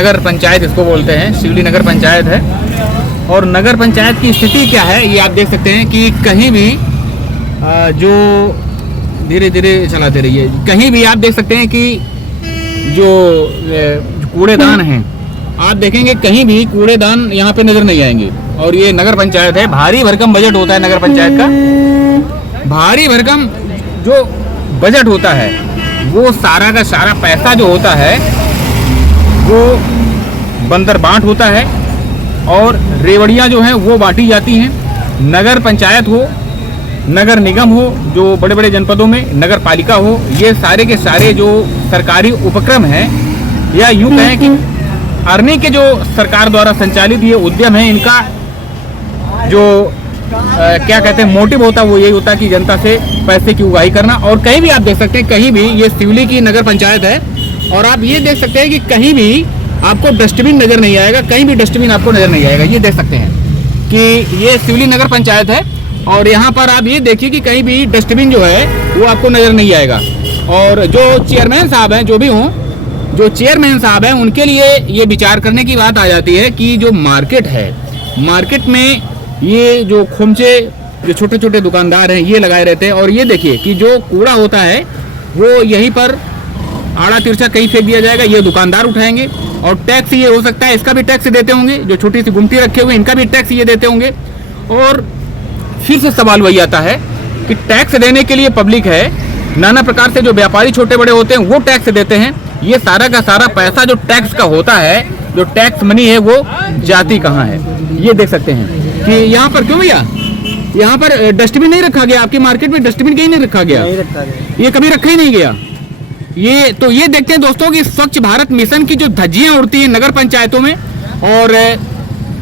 नगर पंचायत इसको बोलते हैं, सिवली नगर पंचायत है। और नगर पंचायत की स्थिति क्या है ये आप देख सकते हैं कि कहीं भी जो धीरे धीरे चलाते रहिए, कहीं भी आप देख सकते हैं कि जो कूड़ेदान हैं आप देखेंगे कहीं भी कूड़ेदान यहाँ पे नजर नहीं आएंगे। और ये नगर पंचायत है, भारी भरकम बजट होता है नगर पंचायत का, भारी भरकम जो बजट होता है वो सारा का सारा पैसा जो होता है वो बंदर बांट होता है और रेवड़ियाँ जो हैं वो बांटी जाती हैं। नगर पंचायत हो, नगर निगम हो, जो बड़े बड़े जनपदों में नगर पालिका हो, ये सारे के सारे जो सरकारी उपक्रम हैं या यूँ कहें कि अर्नी के जो सरकार द्वारा संचालित ये उद्यम है, इनका जो क्या कहते हैं मोटिव होता है वो यही होता है कि जनता से पैसे की उगाही करना। और कहीं भी आप देख सकते हैं, कहीं भी ये सिवली की नगर पंचायत है और आप ये देख सकते हैं कि कहीं भी आपको डस्टबिन नजर नहीं आएगा, कहीं भी डस्टबिन आपको नजर नहीं आएगा। ये देख सकते हैं कि ये सिवली नगर पंचायत है और यहाँ पर आप ये देखिए कि कहीं भी डस्टबिन जो है वो आपको नजर नहीं आएगा। और जो चेयरमैन साहब हैं, जो भी हों, जो चेयरमैन साहब हैं, उनके लिए ये विचार करने की बात आ जाती है कि जो मार्केट है, मार्केट में ये जो खुमचे जो छोटे छोटे दुकानदार हैं ये लगाए रहते हैं। और ये देखिए कि जो कूड़ा होता है वो यहीं पर आड़ा तिरछा कहीं फेंक दिया जाएगा, ये दुकानदार उठाएंगे। और टैक्स ये हो सकता है इसका भी टैक्स देते होंगे, जो छोटी सी गुमटी रखे हुए इनका भी टैक्स ये देते होंगे। और फिर से सवाल वही आता है कि टैक्स देने के लिए पब्लिक है, नाना प्रकार से जो व्यापारी छोटे बड़े होते हैं वो टैक्स देते हैं। ये सारा का सारा पैसा जो टैक्स का होता है, जो टैक्स मनी है, वो जाती कहाँ है? ये देख सकते हैं कि यहाँ पर क्यों भैया यहाँ पर डस्टबिन नहीं रखा गया? आपकी मार्केट में डस्टबिन कहीं नहीं रखा गया? ये कभी रखा ही नहीं गया। ये तो ये देखते हैं दोस्तों कि स्वच्छ भारत मिशन की जो धज्जियां उड़ती हैं नगर पंचायतों में, और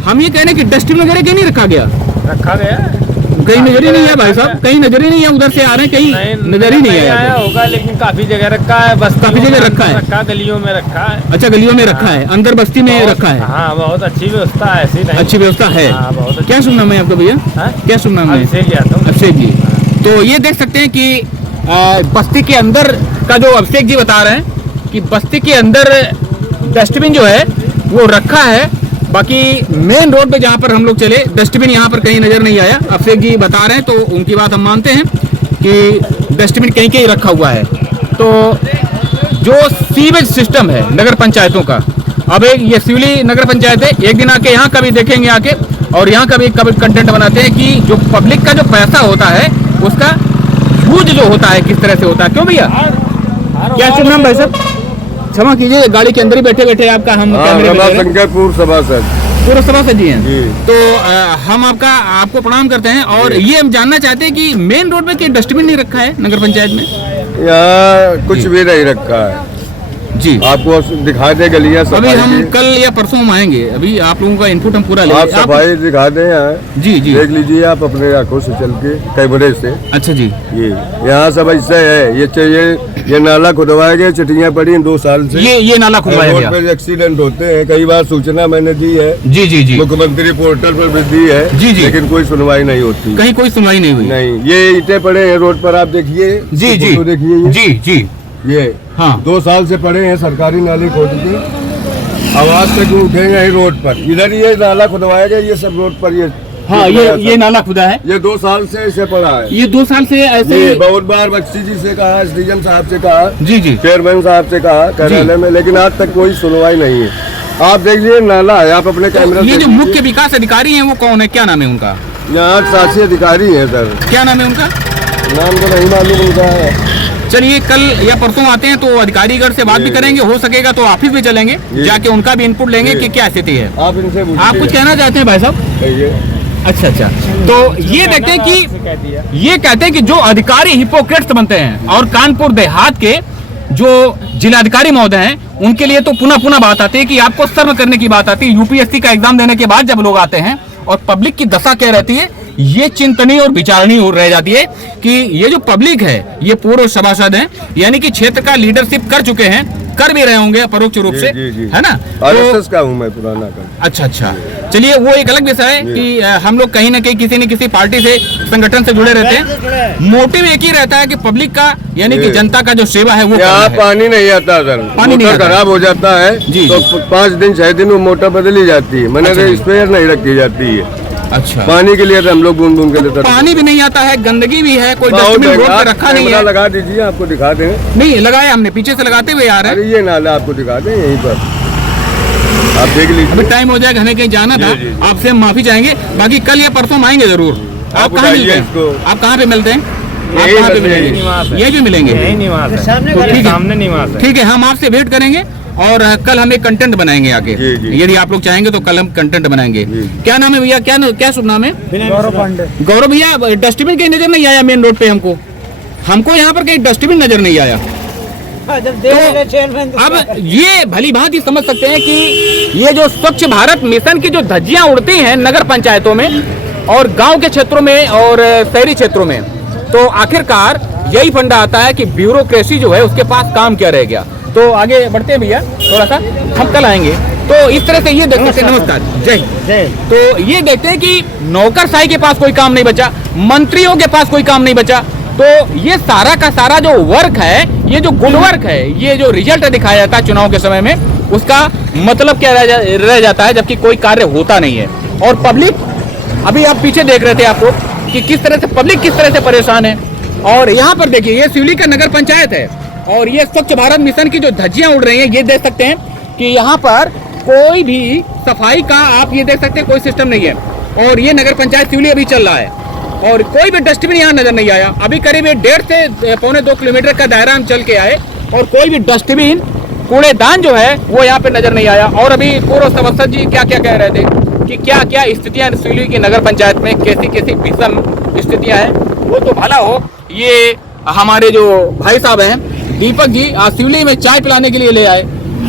हम ये कह रहे हैं कि डस्टबिन वगैरह कहीं नहीं रखा गया? रखा गया कहीं नजर ही नहीं है भाई साहब, कहीं नजर ही नहीं है। उधर से आ रहे हैं, कहीं नजर ही नहीं आया होगा, लेकिन काफी जगह रखा है, बस काफी जगह रखा है, गलियों में रखा है। अच्छा, गलियों में रखा है, अंदर बस्ती में रखा है। हाँ, बहुत अच्छी व्यवस्था है, ऐसी नहीं अच्छी व्यवस्था है। बहुत क्या शुभ नाम है आपका भैया? क्या शुभ नाम है? अभिषेक जी। तो ये देख सकते हैं कि बस्ती के अंदर का जो अभिषेक जी बता रहे हैं कि बस्ती के अंदर डस्टबिन जो है वो रखा है, बाकी मेन रोड पे जहाँ पर हम लोग चले डस्टबिन यहाँ पर कहीं नजर नहीं आया। अभिषेक जी बता रहे हैं तो उनकी बात हम मानते हैं कि डस्टबिन कहीं कहीं रखा हुआ है। तो जो सीवेज सिस्टम है नगर पंचायतों का, अब ये सिवली नगर पंचायत है, एक दिन आके यहाँ का भी देखेंगे आके, और यहाँ का भी कंटेंट बनाते हैं कि जो पब्लिक का जो पैसा होता है उसका यूज जो होता है किस तरह से होता है। क्यों भैया, क्या शुभ नाम भाई साहब? क्षमा कीजिए, गाड़ी के अंदर ही बैठे बैठे आपका हम पूर्व सभासद जी हैं। तो हम आपको प्रणाम करते हैं। और ये हम जानना चाहते हैं कि मेन रोड में क्या डस्टबिन नहीं रखा है नगर पंचायत में? यहाँ कुछ भी नहीं रखा है जी। आपको दिखा दे गलियाँ, अभी हम कल या परसों हम आएंगे, अभी आप लोगों का इनपुट हम पूरा आप सफाई दिखा दें यहाँ। जी जी, देख लीजिए आप अपने आंखों से चल के कैमरे से। अच्छा जी, ये यहाँ सब ऐसा है। ये नाला खुदवाए गए, चिट्ठियाँ पड़ी 2 साल से। ये नाला खुदवाया गया। रोड पे एक्सीडेंट होते हैं, कई बार सूचना मैंने दी है। जी जी जी, मुख्यमंत्री पोर्टल पर भी दी है। जी जी, लेकिन कोई सुनवाई नहीं होती, कहीं कोई सुनवाई नहीं हुई। नहीं, ये ईंटें पड़े हैं रोड पर, आप देखिए। जी जी, देखिए जी जी, ये हाँ 2 साल से पड़े हैं, सरकारी नाले खोद के। आवाज तक उठेंगे ही रोड पर। इधर ये नाला खुदवाया गया, ये सब रोड पर। ये हाँ, ये नाला खुदा है, ये 2 साल से ऐसे पड़ा है। ये 2 साल से ऐसे बहुत बार बख्शी जी से कहा, एसडीएम साहब से कहा, जी जी, चेयरमैन साहब से कहा कार्यालय में, लेकिन आज तक कोई सुनवाई नहीं है। आप देखिए नाला है, आप अपने कैमरे। ये जो मुख्य विकास अधिकारी हैं वो कौन है, क्या नाम है उनका? यहाँ शासी अधिकारी है सर। क्या नाम है उनका? नाम तो नहीं मालूम उनका है। चलिए कल या परसों आते हैं तो अधिकारीगढ़ से बात भी करेंगे, हो सकेगा तो ऑफिस भी चलेंगे, जाके उनका भी इनपुट लेंगे कि क्या स्थिति है। आप इनसे आप कुछ कहना चाहते हैं भाई साहब? अच्छा, तो ये देखते हैं कि ये कहते हैं कि जो अधिकारी हिपोक्रेट्स बनते हैं, और कानपुर देहात के जो जिलाधिकारी महोदय हैं उनके लिए तो पुनः बात आती है कि आपको शर्म करने की बात आती है। यूपीएससी का एग्जाम देने के बाद जब लोग आते हैं और पब्लिक की दशा क्या रहती है, ये चिंतनीय और विचारणीय हो रह जाती है कि ये जो पब्लिक है ये पूर्व सभासद हैं, यानी कि क्षेत्र का लीडरशिप कर चुके हैं, कर भी रहे होंगे परोक्ष रूप से, जी, जी। है ना? आरएसएस का हूँ मैं, पुराना का। अच्छा अच्छा, चलिए वो एक अलग विषय है कि हम लोग कहीं ना कहीं किसी न किसी पार्टी से, संगठन से जुड़े रहते हैं। मोटिव एक ही रहता है कि पब्लिक का यानी कि जनता का जो सेवा है वो यहाँ करना है। पानी नहीं आता सर, पानी नहीं मोटर आता। खराब हो जाता है जी, तो जी। 5 दिन 6 दिन वो मोटर बदली जाती है, मैंने अच्छा जी। स्पेयर नहीं रखी जाती है। अच्छा, पानी के लिए तो हम लोग बूंद बूंद के लिए पानी भी नहीं आता है, गंदगी भी है, कोई डस्टबिन रोड पे रखा नहीं है। लगा दीजिए, आपको दिखा दें। नहीं लगाया हमने, पीछे से लगाते हुए आ रहे हैं। अरे ये नाला आपको दिखा दें यहीं पर, आप देख अभी लीजिए। टाइम हो जाएगा, हमें कहीं जाना था, जी, जी। आपसे हम माफी चाहेंगे। बाकी कल या परसों हम आएंगे जरूर। आप कहाँ उठाइए मिलते हैं? इसको। आप कहाँ पे मिलते हैं? आप यही कहाँ पे बस यही मिलेंगे? निवास है। यही भी मिलेंगे। यही निवास है, तो ठीक है, सामने निवास है। ठीक है, हम आपसे वेट करेंगे और कल हम एक कंटेंट बनाएंगे आके। जी, जी। यदि आप लोग चाहेंगे तो कल हम कंटेंट बनाएंगे। जी। क्या नाम है भैया? क्या शुभ नाम है? गौरव पांडे। गौरव भैया, डस्टबिन कहीं नजर नहीं आया मेन रोड पे हमको यहाँ पर कहीं डस्टबिन नजर नहीं आया। जब देख रहे चेयरमैन तो अब ये भली भांति समझ सकते हैं कि ये जो स्वच्छ भारत मिशन की जो धज्जियां उड़ती हैं नगर पंचायतों में और गांव के क्षेत्रों में और शहरी क्षेत्रों में, तो आखिरकार यही फंडा आता है कि ब्यूरोक्रेसी जो है उसके पास काम क्या रह गया। तो आगे बढ़ते हैं भैया, थोड़ा सा हम कल आएंगे। तो इस तरह से ये देख सकते हैं। नमस्कार, जय हिंद। तो ये देखते हैं कि नौकरशाही के पास कोई काम नहीं बचा, मंत्रियों के पास कोई काम नहीं बचा। तो ये सारा का सारा जो वर्क है, ये जो गुड वर्क है, ये जो रिजल्ट दिखाया जाता है चुनाव के समय में, उसका मतलब क्या रह जाता है, जबकि कोई कार्य होता नहीं है। और पब्लिक, अभी आप पीछे देख रहे थे आपको कि किस तरह से पब्लिक किस तरह से परेशान है। और यहाँ पर देखिए, ये सिवली का नगर पंचायत है और ये स्वच्छ भारत मिशन की जो धज्जियां उड़ रही हैं, ये देख सकते हैं कि यहाँ पर कोई भी सफाई का आप ये देख सकते हैं कोई सिस्टम नहीं है। और ये नगर पंचायत सिवली अभी चल रहा है और कोई भी डस्टबिन यहाँ नजर नहीं आया। अभी करीब 1.5 से पौने 2 किलोमीटर का दायरा हम चल के आए और कोई भी डस्टबिन, कूड़ेदान जो है वो यहाँ पे नजर नहीं आया। और अभी पूर्व सभासद जी क्या क्या कह रहे थे कि क्या क्या स्थितियां सिवली की नगर पंचायत में, कैसी कैसी विषम स्थितियां हैं। वो तो भला हो, ये हमारे जो भाई साहब हैं दीपक जी, आज सिवली में चाय पिलाने के लिए ले आए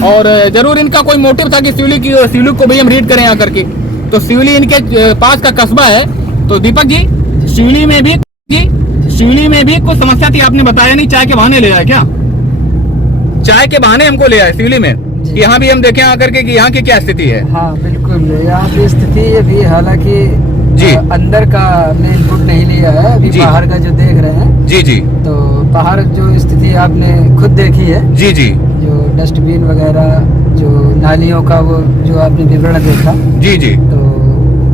और जरूर इनका कोई मोटिव था कि सिवली को भी हम रीड करें आकर के। तो सिवली इनके पास का कस्बा है। तो दीपक जी, सिवली में भी कुछ समस्या थी, आपने बताया नहीं, चाय के बहाने ले आए क्या? चाय के बहाने हमको ले आए सिवली में कि यहाँ भी हम देखें आकर के कि यहाँ की क्या स्थिति है। हाँ बिल्कुल, यहाँ की स्थिति ये भी, हालांकि जी। अंदर का मैं इनपुट नहीं लिया है अभी, जी। बाहर का जो देख रहे हैं। जी जी तो बाहर जो स्थिति आपने खुद देखी है, जी जी जो डस्टबिन वगैरह, जो नालियों का वो जो आपने विवरण देखा, जी जी। तो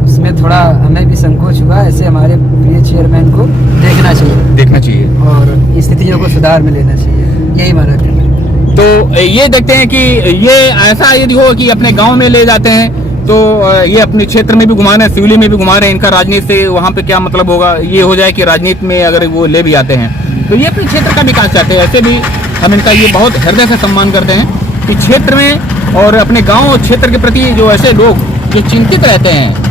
उसमें थोड़ा हमें भी संकोच हुआ। ऐसे हमारे प्रिय चेयरमैन को देखना चाहिए और स्थितियों को सुधार में लेना चाहिए, यही हमारा कहना है। तो ये देखते हैं कि ये ऐसा यदि हो कि अपने गांव में ले जाते हैं तो ये अपने क्षेत्र में भी घुमा रहे हैं, सिवली में भी घुमा रहे हैं, इनका राजनीति से वहाँ पे क्या मतलब होगा। ये हो जाए कि राजनीति में अगर वो ले भी आते हैं तो ये अपने क्षेत्र का विकास चाहते हैं। ऐसे भी हम इनका ये बहुत हृदय से सम्मान करते हैं कि क्षेत्र में और अपने गाँव और क्षेत्र के प्रति जो ऐसे लोग जो चिंतित रहते हैं,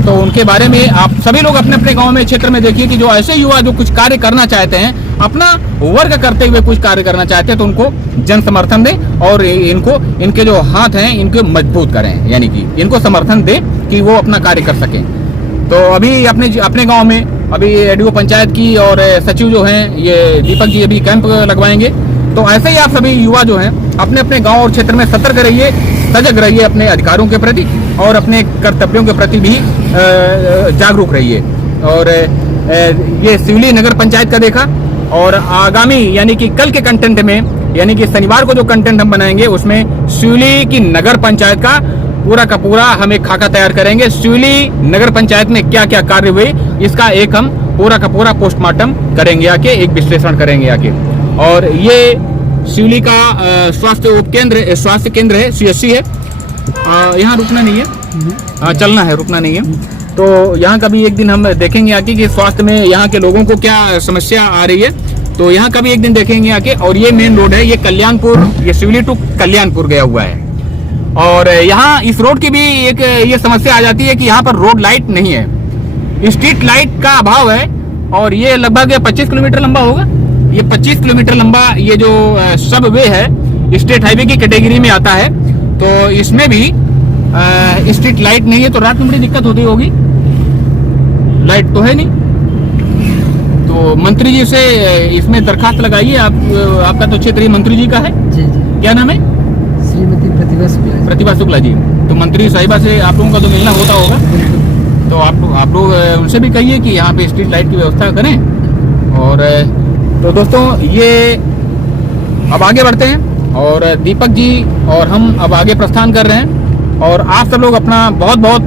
तो उनके बारे में आप सभी लोग अपने अपने गांव में, क्षेत्र में देखिए कि जो ऐसे युवा जो कुछ कार्य करना चाहते हैं, अपना वर्क करते हुए कुछ कार्य करना चाहते हैं, तो उनको जन समर्थन दें और इनके जो हाथ हैं इनको मजबूत करें, यानी कि इनको समर्थन दें कि वो अपना कार्य कर सकें। तो अभी अपने गांव में अभी एडीओ पंचायत की और सचिव जो हैं ये दीपक जी अभी कैंप लगवाएंगे। तो ऐसे ही आप सभी युवा जो हैं अपने अपने गाँव और क्षेत्र में सतर्क रहिए, सजग रहिए अपने अधिकारों के प्रति और अपने कर्तव्यों के प्रति भी जागरूक रहिए। और ये सिवली नगर पंचायत का देखा और आगामी यानी कि कल के कंटेंट में, यानी कि शनिवार को जो कंटेंट हम बनाएंगे उसमें सिवली की नगर पंचायत का पूरा हम एक खाका तैयार करेंगे। सिवली नगर पंचायत में क्या क्या कार्य हुए इसका एक हम पूरा पोस्टमार्टम करेंगे आके, एक विश्लेषण करेंगे आके। और ये सिवली का स्वास्थ्य केंद्र है, CSC है। यहाँ रुकना नहीं है, चलना है, रुकना नहीं है। तो यहाँ का भी एक दिन हम देखेंगे आके कि स्वास्थ्य में यहाँ के लोगों को क्या समस्या आ रही है, तो यहाँ का भी एक दिन देखेंगे आके। और ये मेन रोड है, ये कल्याणपुर, ये सिवली टू कल्याणपुर गया हुआ है। और यहाँ इस रोड की भी एक ये समस्या आ जाती है कि यहाँ पर रोड लाइट नहीं है, स्ट्रीट लाइट का अभाव है। और ये लगभग 25 किलोमीटर लंबा होगा, ये 25 किलोमीटर लंबा ये जो सब वे है स्टेट हाईवे की कैटेगरी में आता है। तो इसमें भी स्ट्रीट लाइट नहीं है, तो रात में बड़ी दिक्कत होती होगी, लाइट तो है नहीं। तो मंत्री जी से इसमें दरखास्त लगाइए। आपका तो क्षेत्रीय मंत्री जी का है, जी जी। क्या नाम है? श्रीमती प्रतिभा शुक्ला जी। प्रतिभा शुक्ला जी, तो मंत्री साहिबा से आप लोगों का तो मिलना होता होगा, तो आप लोग उनसे भी कहिए कि यहाँ पे स्ट्रीट लाइट की व्यवस्था करें। और तो दोस्तों ये अब आगे बढ़ते हैं और दीपक जी और हम अब आगे प्रस्थान कर रहे हैं, और आप सब लोग अपना बहुत बहुत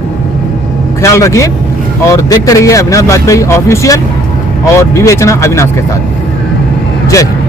ख्याल रखिए और देखते रहिए अविनाश वाजपेयी ऑफिशियल और विवेचना अविनाश के साथ। जय हिंद।